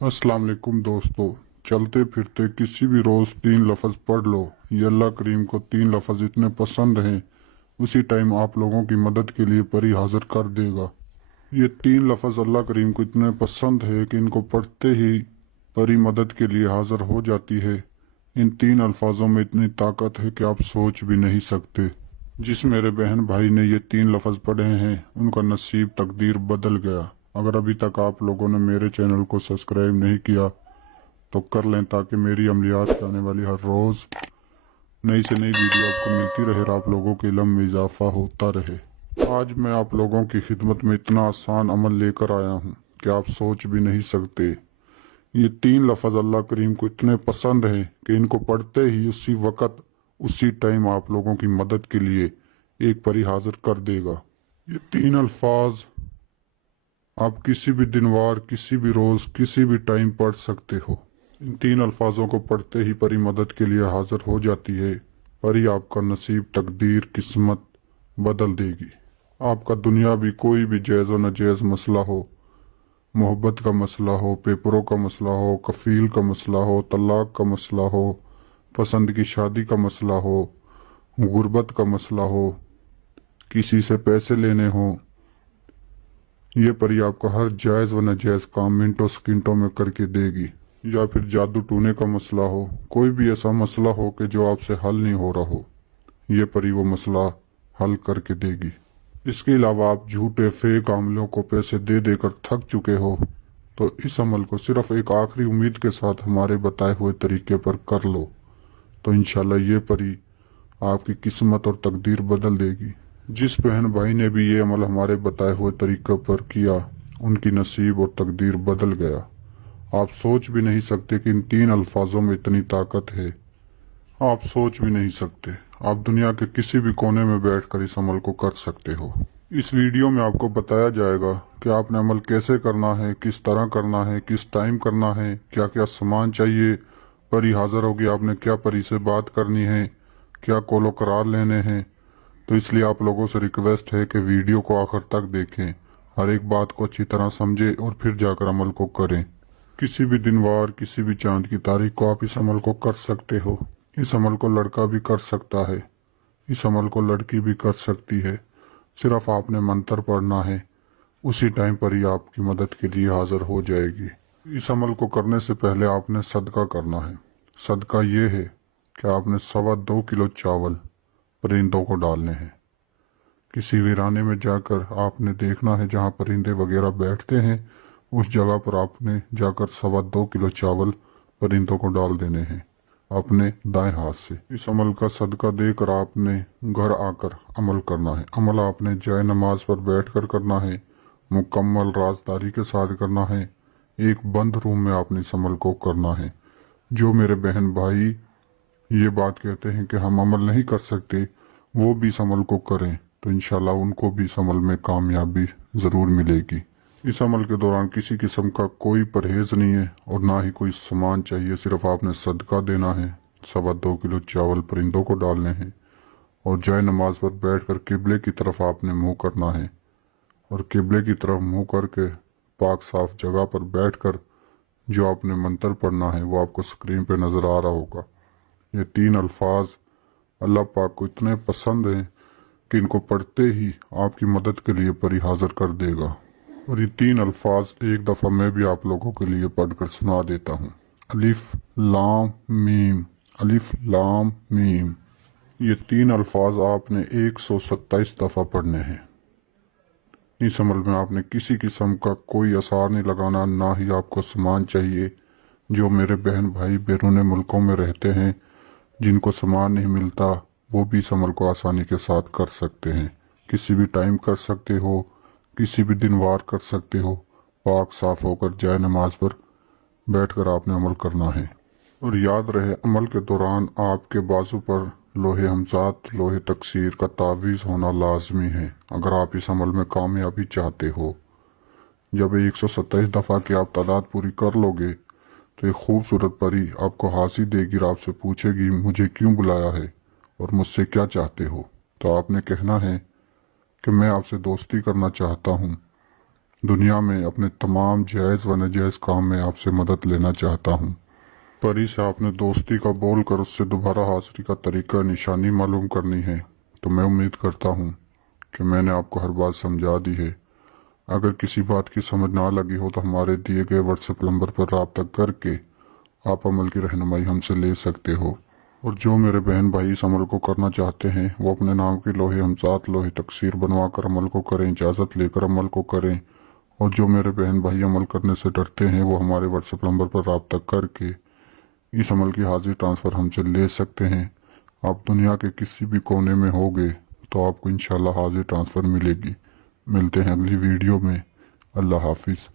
अस्सलाम वालेकुम दोस्तों। चलते फिरते किसी भी रोज़ 3 लफ्ज़ पढ़ लो। ये अल्लाह करीम को 3 लफ्ज़ इतने पसंद हैं, उसी टाइम आप लोगों की मदद के लिए परी हाजिर कर देगा। ये 3 लफ्ज़ अल्लाह करीम को इतने पसंद है कि इनको पढ़ते ही परी मदद के लिए हाजिर हो जाती है। इन 3 अल्फाजों में इतनी ताकत है कि आप सोच भी नहीं सकते। जिस मेरे बहन भाई ने ये 3 लफ्ज़ पढ़े हैं उनका नसीब तकदीर बदल गया। अगर अभी तक आप लोगों ने मेरे चैनल को सब्सक्राइब नहीं किया तो कर लें, ताकि मेरी अमलियात से आने वाली हर रोज़ नई से नई वीडियो आपको मिलती रहे और आप लोगों के इल्म में इजाफा होता रहे। आज मैं आप लोगों की खिदमत में इतना आसान अमल लेकर आया हूँ कि आप सोच भी नहीं सकते। ये 3 लफ्ज़ अल्लाह करीम को इतने पसंद हैं कि इनको पढ़ते ही उसी वक़्त उसी टाइम आप लोगों की मदद के लिए एक परी हाजिर कर देगा। ये 3 अल्फाज आप किसी भी दिनवार, किसी भी रोज़, किसी भी टाइम पढ़ सकते हो। इन 3 अल्फाजों को पढ़ते ही परी मदद के लिए हाजिर हो जाती है। परी आपका नसीब, तकदीर, किस्मत बदल देगी। आपका दुनिया भी कोई भी जायज़ व नाजायज़ मसला हो, मोहब्बत का मसला हो, पेपरों का मसला हो, कफ़ील का मसला हो, तलाक का मसला हो, पसंद की शादी का मसला हो, गुर्बत का मसला हो, किसी से पैसे लेने हों, ये परी आपका हर जायज़ व नाजायज़ काम मिनटों सेकंडों में करके देगी। या फिर जादू टूने का मसला हो, कोई भी ऐसा मसला हो कि जो आपसे हल नहीं हो रहा हो, ये परी वो मसला हल करके देगी। इसके अलावा आप झूठे फेक आमलों को पैसे दे देकर थक चुके हो तो इस अमल को सिर्फ एक आखिरी उम्मीद के साथ हमारे बताए हुए तरीके पर कर लो, तो इंशाल्लाह ये परी आपकी किस्मत और तकदीर बदल देगी। जिस बहन भाई ने भी ये अमल हमारे बताए हुए तरीके पर किया, उनकी नसीब और तकदीर बदल गया। आप सोच भी नहीं सकते कि इन 3 अल्फाजों में इतनी ताकत है। आप सोच भी नहीं सकते। आप दुनिया के किसी भी कोने में बैठकर इस अमल को कर सकते हो। इस वीडियो में आपको बताया जाएगा कि आपने अमल कैसे करना है, किस तरह करना है, किस टाइम करना है, क्या क्या सामान चाहिए, परी हाजिर होगी, आपने क्या परी से बात करनी है, क्या कोलो करार लेने हैं। तो इसलिए आप लोगों से रिक्वेस्ट है कि वीडियो को आखिर तक देखें, हर एक बात को अच्छी तरह समझें और फिर जाकर अमल को करें। किसी भी दिनवार, किसी भी चांद की तारीख को आप इस अमल को कर सकते हो। इस अमल को लड़का भी कर सकता है, इस अमल को लड़की भी कर सकती है। सिर्फ आपने मंत्र पढ़ना है, उसी टाइम पर ही आपकी मदद के लिए हाजिर हो जाएगी। इस अमल को करने से पहले आपने सदका करना है। सदका ये है कि आपने 2.25 किलो चावल परिंदों को डालने हैं। किसी वीराने में जाकर आपने देखना है जहाँ परिंदे वगैरह बैठते हैं, उस जगह पर आपने जाकर 2.25 किलो चावल परिंदों को डाल देने हैं अपने दाएं हाथ से। इस अमल का सदका देकर आपने घर आकर अमल करना है। अमल आपने जाए नमाज पर बैठकर करना है, मुकम्मल राजदारी के साथ करना है। एक बंद रूम में आपने इस अमल को करना है। जो मेरे बहन भाई ये बात कहते हैं कि हम अमल नहीं कर सकते, वो भी इस अमल को करें तो इंशाल्लाह उनको भी इस अमल में कामयाबी ज़रूर मिलेगी। इस अमल के दौरान किसी किस्म का कोई परहेज़ नहीं है और ना ही कोई सामान चाहिए। सिर्फ आपने सदका देना है, 2.25 किलो चावल परिंदों को डालने हैं और जाए नमाज पर बैठ कर किबले की तरफ आपने मुँह करना है और किबले की तरफ मुँह करके पाक साफ जगह पर बैठ कर जो आपने मंत्र पढ़ना है वो आपको स्क्रीन पर नज़र आ रहा होगा। ये 3 अल्फाज अल्लाह पाक को इतने पसंद हैं कि इनको पढ़ते ही आपकी मदद के लिए परी हाजिर कर देगा। और ये 3 अल्फाज एक दफ़ा मैं भी आप लोगों के लिए पढ़कर सुना देता हूँ। अलिफ लाम मीम, अलिफ लाम मीम। ये 3 अल्फाज आपने 127 दफ़ा पढ़ने हैं। इस अमल में आपने किसी किस्म का कोई असर नहीं लगाना, ना ही आपको सामान चाहिए। जो मेरे बहन भाई बैरून मुल्कों में रहते हैं, जिनको सामान नहीं मिलता, वो भी इस अमल को आसानी के साथ कर सकते हैं। किसी भी टाइम कर सकते हो, किसी भी दिन वार कर सकते हो। पाक साफ होकर जाए नमाज पर बैठकर आपने अमल करना है। और याद रहे, अमल के दौरान आपके बाजू पर लोहे हमजात, लोहे तकसीर का तावीज़ होना लाजमी है अगर आप इस अमल में कामयाबी चाहते हो। जब 127 दफ़ा की आप तादाद पूरी कर लोगे तो एक खूबसूरत परी आपको हाजिर देगी और आपसे पूछेगी मुझे क्यों बुलाया है और मुझसे क्या चाहते हो। तो आपने कहना है कि मैं आपसे दोस्ती करना चाहता हूँ دنیا میں اپنے تمام جائز و ناجائز کام میں آپ سے مدد لینا چاہتا ہوں۔ پری سے آپ نے دوستی کا بول کر اس سے دوبارہ حاضری کا طریقہ نشانی معلوم کرنی ہے، تو میں امید کرتا ہوں کہ میں نے آپ کو ہر بات سمجھا دی ہے۔ اگر کسی بات کی سمجھ نہ لگی ہو تو ہمارے دیے گئے واٹس ایپ نمبر پر رابطہ کر کے آپ عمل کی رہنمائی ہم سے لے سکتے ہو۔ اور جو میرے بہن بھائی اس عمل کو کرنا چاہتے ہیں وہ اپنے نام کے لوہے ہم 7 لوہے تکثیر بنوا کر عمل کو کریں، اجازت لے کر عمل کو کریں۔ اور جو میرے بہن بھائی عمل کرنے سے ڈرتے ہیں وہ ہمارے واٹس ایپ نمبر پر رابطہ کر کے اس عمل کی حاضری ٹرانسفر ہم سے لے سکتے ہیں۔ آپ دنیا کے کسی بھی کونے میں ہوگے تو آپ کو انشاءاللہ حاضری ٹرانسفر ملے گی۔ ملتے ہیں اگلی ویڈیو میں۔ اللہ حافظ۔